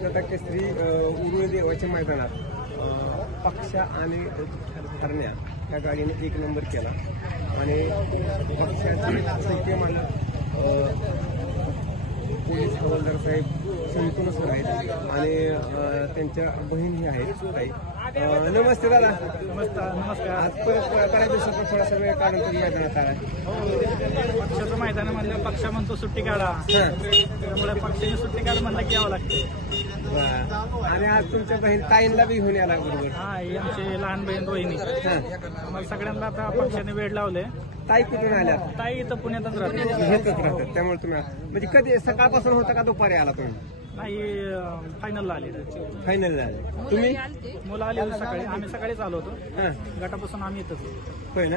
अजितदादा केसरी उरुळी देवाच्या मैदानात पक्षा आणि हरण्या या गाडीने 1 नंबर केला आणि पक्षाचे संख्या मालक पोलीस हवालदार साहेब संतोष सर आहेत आणि त्यांच्या बहीण आहेत ताई. नमस्ते दादा. नमस्कार. आज परत बऱ्याच दिवसाचा थोडासा वेळ काढून तुम्ही मैदानात आला. पक्षाचं मैदान म्हणलं पक्ष म्हणतो सुट्टी काढा, त्यामुळे पक्षाने सुट्टी काढ म्हणलं की यावं लागते. आणि आज तुमच्या बहीण ताईंना बी घेऊन याला बरोबर. हा, ही आमची लहान बहीण रोहिणी. आम्हाला सगळ्यांना आता पक्षाने वेळ लावले. ताई कुठून आल्या? ताई इथं पुण्यातच राहते. घेतच राहतात, त्यामुळे तुम्ही म्हणजे कधी सकाळपासून होता का दुपारी आला तुम्ही? नाही, फायनलला आले. फायनल झाले तुम्ही? मुलं आली होती सकाळी, आम्ही सकाळीच आलो होतो. गटापासून आम्ही येतच होय ना.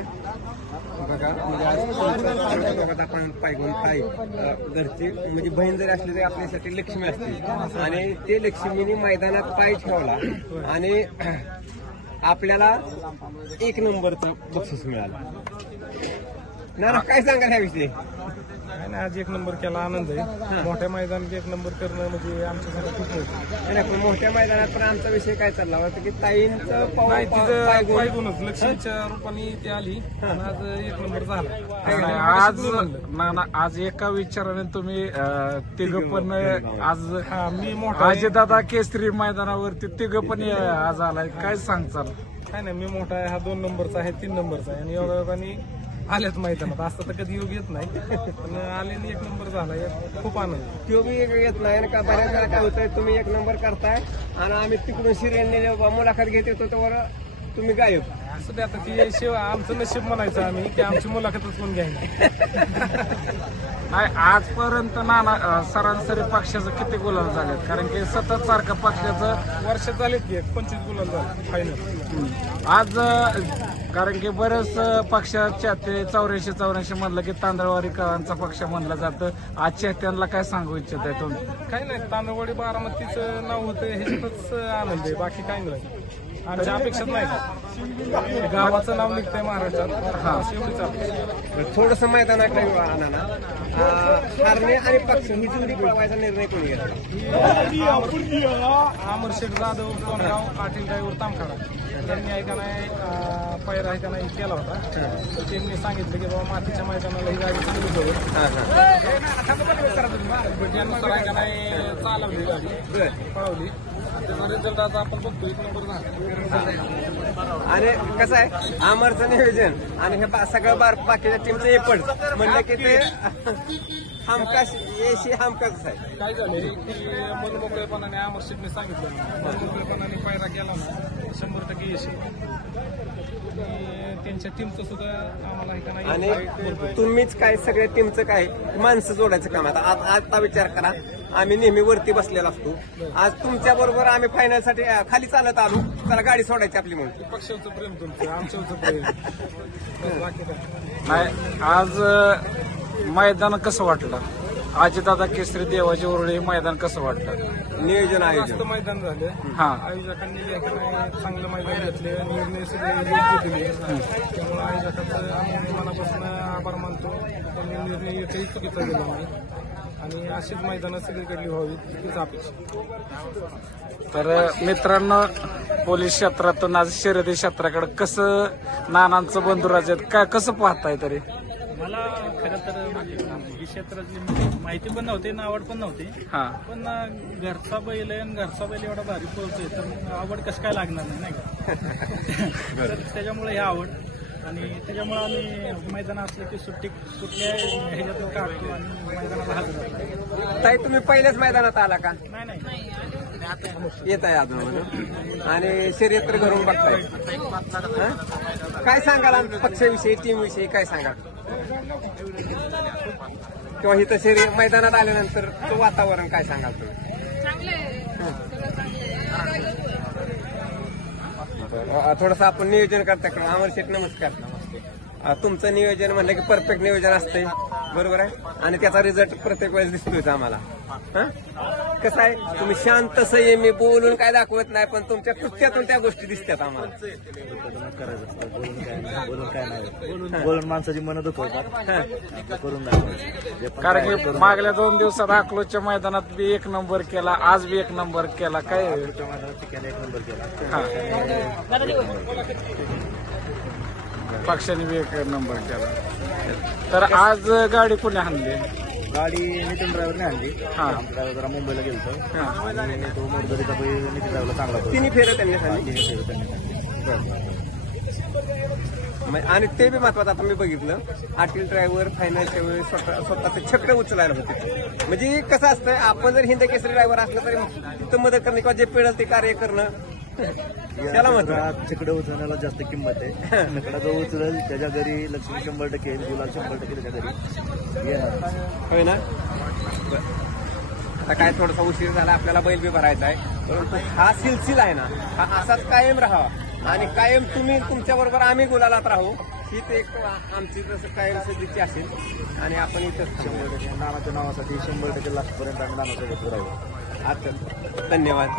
बघा म्हणजे आज आपण पायगून ताई घरची म्हणजे बहीण जरी असली तरी आपल्यासाठी लक्ष्मी असते आणि ते लक्ष्मीने मैदानात पाय ठेवला आणि आपल्याला 1 नंबरचं बक्षीस मिळालं. ना काय सांगा ह्याविषयी? आज 1 नंबर केला, आनंद आहे. मोठ्या मैदानात 1 नंबर करणं म्हणजे आमच्यासाठी खूप होतं. मोठ्या मैदानात पण आमचा विषय काय चालला होता की ताईंचं पायगुणच लक्ष्मीच्या रूपाने ती आली आणि आज 1 नंबर झाला. आज एका विचाराने तुम्ही तिघ पण आज मी मोठा अजितदादा केसरी मैदानावरती तिघ पण आज आलाय, काय सांगचाल? काय नाही, मी मोठा आहे, हा 2 नंबरचा आहे, 3 नंबरचा आहे आणि योगायोगाने आल्याच मैदानात. असं तर कधी योग येत नाही, पण आल्याने 1 नंबर झाला, खूप आनंद. तो बी येत नाही का बऱ्याच वेळा काय होतंय तुम्ही 1 नंबर करताय आणि आम्ही तिकडून सिरियलने मुलाखत घेत येतो त्यावर तुम्ही गायब. असं ते आता ती आमचं नशीब म्हणायचं आम्ही की आमची मुलाखतच कोण घ्यायला. नाही, आजपर्यंत नाना सरासरी पक्षाचं किती गुलाल झालेत? कारण की सतत सारखं पक्षाचं वर्ष झालेत की 25 गुलाल झाले फायनल. आज कारण की बरेच पक्षाच्या 84 म्हणलं की तांदळवाडीकरांचा पक्ष म्हणलं जातं. आजच्या त्यांना काय सांगू इच्छित आहे तुम्ही? काही नाही, तांदळवाडी बारामतीचं नाव होतं ह्याच्यातच आनंद आहे, बाकी काही नाही. आमच्या अपेक्षाच नाही, गावाचं नाव निघतंय महाराष्ट्रात. एवढीच अपेक्षा. थोडस मैदानाकडे आणा. हरणे आणि पक्ष ही जोडी पळवायचा निर्णय कोणी घेतला? अमर शेठ जाधव कोणगाव पाटील ड्रायव्हर तामखाडा त्यांनी ऐका नाही पैरा आहे त्यांना केला होता. तर त्यांनी सांगितलं की बाबा मातीच्या मैदानाला ही गाडी चांगली होईल. त्यानुसार ऐका नाही चालवली गाडी, पळवली. त्याचा रिझल्ट आता आपण बघतो 1 नंबर झाला. आणि कसं आहे अमरचं नियोजन आणि हे सगळं बाकीच्या टीमचं एपड म्हणलं की ते हमखास हमखास आहे. काय झालंय की मनमोकळेपणाने अमर शेठने सांगितलं, मनमोकळेपणाने पायरा गेला ना 100% यश. त्यांच्या टीमचं सुद्धा आम्हाला आणि तुम्हीच काय सगळ्या टीमचं काय माणसं जोडायचं काम. आता विचार करा, आम्ही नेहमी वरती बसलेला असतो. आज तुमच्या बरोबर आम्ही फायनल साठी खाली चालत आलो, त्याला गाडी सोडायची आपली म्हणून. पक्षाचं प्रेम तुमचं, आमच्यावरचं प्रेम. नाही, आज मैदान कसं वाटलं? अजितदादा केसरी देवाची उरुळी मैदान कसं वाटलं? नियोजन आयोजन मैदान झालं. आयोजकांनी चांगलं मैदान घेतले, निर्णय सगळे योग्य दिले. त्यामुळे आयोजकांचं आम्ही मनापासून आभार मानतो. त्यांनी निर्णय एकही चुकीचा दिला नाही आणि अशीच मैदानं सगळीकडली व्हावी हीच अपेक्षा. तर मित्रांनो, पोलीस क्षेत्रातून आज शर्यती क्षेत्राकडे कसं नानांचं बंधुराज आहेत, काय कसं पाहताय? तरी मला खरं तर ही क्षेत्रातली माहिती पण नव्हती, आवड पण नव्हती. पण घरचा बैल आहे आणि घरचा बैल एवढा भारी पोहोचतोय तर आवड कसं काय लागणार नाही का? तर त्याच्यामुळे ही आवड आणि त्याच्यामुळे आम्ही मैदान असलं की सुट्टी कुठल्या ह्याच्यातून काढतो आणि मैदानाला हजर होतो. ताई तुम्ही पहिल्याच मैदानात आला का? नाही येत आहे अजून आणि शर्यत तर घरून बघताय. काय सांगाल आमच्या पक्षाविषयी, टीम विषयी काय सांगाल? किंवा इथं शर्यत मैदानात आल्यानंतर वातावरण काय सांगाल तुम्ही? थोडस आपण नियोजन करता का? अमर शेठ नमस्कार. तुमचं नियोजन म्हणलं की परफेक्ट नियोजन असतंय, बरोबर आहे, आणि त्याचा रिझल्ट प्रत्येक वेळेस दिसतोय आम्हाला. कसं आहे तुम्ही शांत संयमी बोलून काय दाखवत नाही, पण तुमच्या कृत्यातून त्या गोष्टी दिसतात आम्हाला. करायचं असतं, बोलून काय नाही, बोलून माणसाची मन दुखवतात, करून दाखवायचं. कारण की मागल्या 2 दिवसात अकलूजच्या मैदानात बी 1 नंबर केला, आज बी 1 नंबर केला. काय चिक्याने 1 नंबर केला. पक्षाने बी 1 नंबर केला. तर आज गाडी कोणी आणली? गाडी नितीन ड्रायव्हरने आणली. हा. आमचा ड्रायव्हर जरा मुंबईला गेलतो आणि तो मोरदरीचा बैल नितीन ड्रायव्हरला चांगला पळतो. तिन्ही फेरं त्यांनी सांगितली. तिन्ही फेरं त्यांनी सांगितली. आणि ते बी महत्वाचं आता मी बघितलं, आटील ड्रायव्हर फायनलच्या वेळेस स्वतःचं छकडं उचलायला होते. म्हणजे कसं असतं, आपण जर हिंद केसरी ड्रायव्हर असलं तरी तिथं मदत करणं किंवा जे पेडल ते कार्य करणं त्याला महत्व. चिकडे उचलण्याला जास्त किंमत आहे. नकडा जो उचलेल त्याच्या घरी लक्ष्मी 100% येईल, गुलाल 100% त्याच्या घरी येणार. होय ना. आता काय थोडासा उशीर झाला, आपल्याला बैल बी भरायचा आहे, परंतु हा सिलसिला आहे ना, हा असाच कायम राहावा आणि कायम तुम्ही तुमच्या बरोबर आम्ही गुलालात राहू, ही ते एक आमची जसं कायम सदिच्छा असेल. आणि आपण इथं 100% नानाच्या नावासाठी 100% लास्टपर्यंत आम्ही नानासोबत राहू. आता धन्यवाद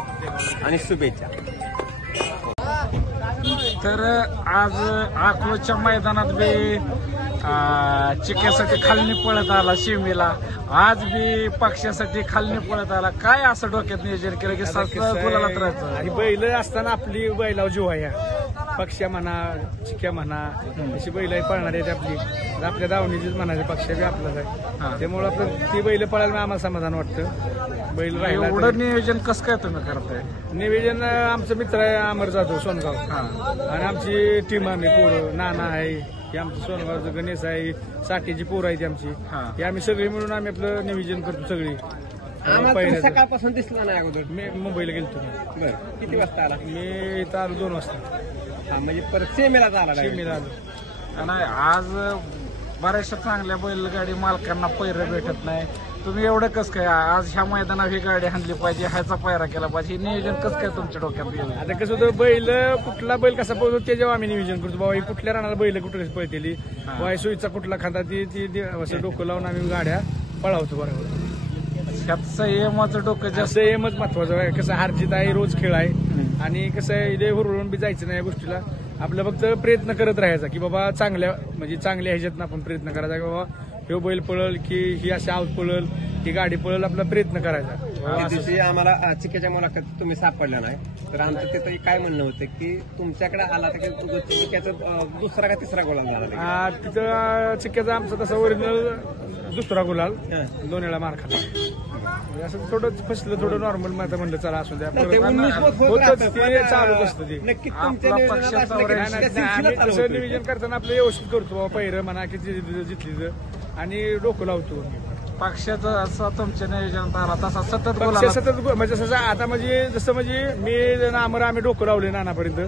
आणि शुभेच्छा. तर आज अकलूजच्या मैदानात बी चिक्यासाठी खालनी पळत आला शिमीला, आज बी पक्षासाठी खालनी पळत आला. काय असं डोक्यात नियोजन केलं की गुलालात राहायचं? आणि बैल असताना आपली बैलाव जीव आहे. पक्ष्या म्हणा, चिक्या म्हणा, अशी बैल पळणार आहेत आपली. आपल्या दावणीचीच म्हणायचे, पक्ष बी आपलाच आहे. त्यामुळे आपलं ती बैल पळायला आम्हाला समाधान वाटतं. बैल राहिला. एवढं नियोजन कसं काय तुम्ही करताय? निवेदन आमचं मित्र आहे अमर जाधव सोनगाव, आणि आमची टीम आम्ही पोरं, नाना आहे, हे आमचं सोनगावचं गणेश आहे, साठीची पोरं आहे ती आमची. हे आम्ही सगळी मिळून आम्ही आपलं नियोजन करतो सगळी. आम्हाला सकाळपासून दिसला नाही अगोदर. मी मुंबईला गेलतो. बरं, किती वाजता आला? मी इथं आलो 2 वाजता. म्हणजे परत सेमेला आला. शिमीला आलो. नाही, आज बऱ्याचशा चांगल्या बैलगाडी मालकांना पैर भेटत नाही. तुम्ही एवढं कसं काय आज ह्या मैदानात ही गाडी आणली पाहिजे, ह्याचा पायरा केला पाहिजे, हे नियोजन कसं काय तुमच्या डोक्यात गेलं? आता कसं होतं, बैल कुठला बैल कसा पळतो ते जेव्हा आम्ही नियोजन करतो, बाबा कुठल्या रानाला बैल कुठे कशी पळतेली, बाबा सुईचा कुठला खांदा, ती असं डोकं लावून आम्ही गाड्या पळावतो. बरोबर, ह्यात संयमाचं डोकं जास्त संयमच महत्वाचं आहे. कसं हारजीत आहे, रोज खेळ आहे, आणि कसं आहे इथे हुरळून बी जायचं नाही या गोष्टीला. आपलं फक्त प्रयत्न करत राहायचा की बाबा चांगल्या ह्याच्यातनं आपण प्रयत्न करायचा की बाबा हे बैल पळल की ही अशी आऊत पळल की गाडी पळल, आपला प्रयत्न करायचा. त्या दिवशी आम्हाला चिक्याच्या मुलाखतीत तुम्ही सापडला नाही, तर आमचं तिथं काय म्हणणं होतं की तुमच्याकडे आला तर चिक्याचा दुसरा का तिसरा गोळा झाला. तिथं चिक्क्याचा आमचा तसा ओरिजिनल दुसरा गुलाल, 2 वेळा मार खाला. असं थोडं फसलं, थोडं नॉर्मल माझं म्हणलं चला असू द्या, चालूच असतं ते. नक्कीच तसं नियोजन करताना आपलं व्यवस्थित करतो बाबा, पहिरं म्हणा की जिथली आणि डोकं लावतो. पक्षाचं असं तुमच्या नियोजनात आला तसा सतत म्हणजे तसं आता जसं मी नामर आम्ही डोकं लावले नानापर्यंत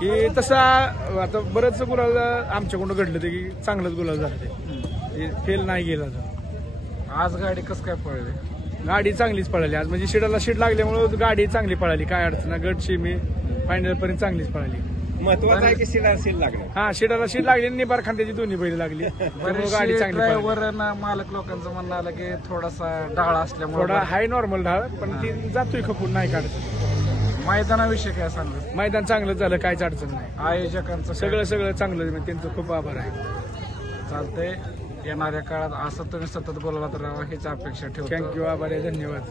की तसा आता बरंच गुलाल आमच्याकडून घडलं ते की चांगलंच गुलाल झालं, ते फेल नाही गेला. आज गाडी कसं काय पळली? गाडी चांगलीच पळाली आज, म्हणजे शिडाला शीड लागल्यामुळे गाडी चांगली पळाली, काय अडचण. गट शिमी फायनल पर्यंत चांगलीच पळाली. महत्वाचं आहे की शिडाला शीड लागलं. हा, शिडाला शीड लागली, निबार खांद्याची दोन्ही बैल लागली, गाडी चांगली. ड्रायव्हर मालक लोकांचं म्हणणं आलं की थोडासा ढाळ असल्यामुळे थोडा हाय नॉर्मल ढाळ, पण ती जातोय खपून, नाही काढत. मैदानाविषयी काय सांगत? मैदान चांगलं झालं, काहीच अडचण नाही. आयोजकांचं सगळं चांगलं, त्यांचं खूप आभार आहे. चालतंय, येणाऱ्या काळात असं तुम्ही सतत बोलत राहा हीच अपेक्षा ठेवतो. थँक्यू, आभार आहे, धन्यवाद.